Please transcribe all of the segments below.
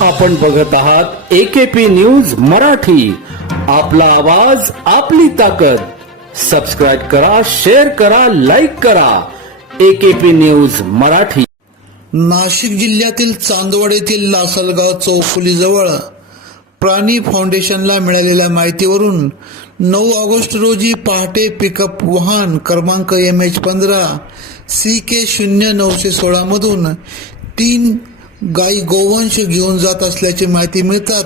आपण बघत आहात एकेपी न्यूज मराठी. आपला आवाज आपली ताकद. सबस्क्राईब करा शेअर करा लाईक करा. AKP news Marathi. नाशिक जिल्ह्यातील चांदवड येथील लासलगाव चौफुलीजवळ प्राणी फाउंडेशनला मिळालेल्या माहितीवरून नऊ ऑगस्ट रोजी पहाटे पिकअप वाहन क्रमांक एम एच पंधरा सी के शून्य नऊशे सोळामधून तीन गाई गोवंश घेऊन जात असल्याची माहिती मिळतात.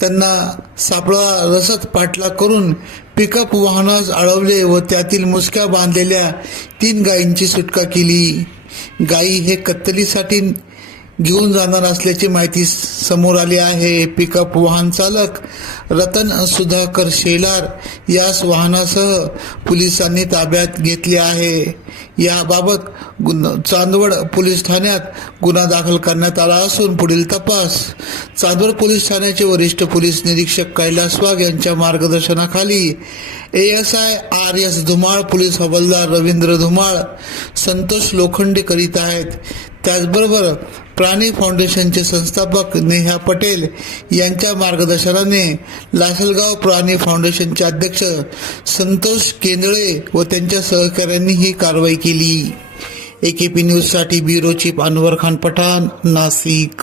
त्यांना सापळा रसद पाठलाग करून पिकअप वाहनास अडवले व त्यातील मुसक्या बांधलेल्या तीन गायींची सुटका केली. गायी हे कत्तलीसाठी घेऊन जाणार असल्याची माहिती समोर आली आहे. पिकअप वाहन चालक रतन सुधाकर शेलार यास वाहनासह पोलिसांनी ताब्यात घेतले आहे. याबाबत गुन- चांदवड पोलीस ठाण्यात गुन्हा दाखल करण्यात आला असून पुढील तपास चांदवड पोलीस ठाण्याचे वरिष्ठ पोलीस निरीक्षक कैलास वाघ यांच्या मार्गदर्शनाखाली A S I R S Dhumal police हवालदार रवींद्र धुमाळ संतोष लोखंडे करीत आहेत. त्याचबरोबर प्राणी फाउंडेशनचे संस्थापक नेहा पटेल यांच्या मार्गदर्शनाने लासलगाव प्राणी फाउंडेशनचे अध्यक्ष संतोष केंदळे व त्यांच्या सहकाऱ्यांनी ही कारवाई केली. एकेपी न्यूजसाठी ब्युरो चीफ अनवर खान पठाण नाशिक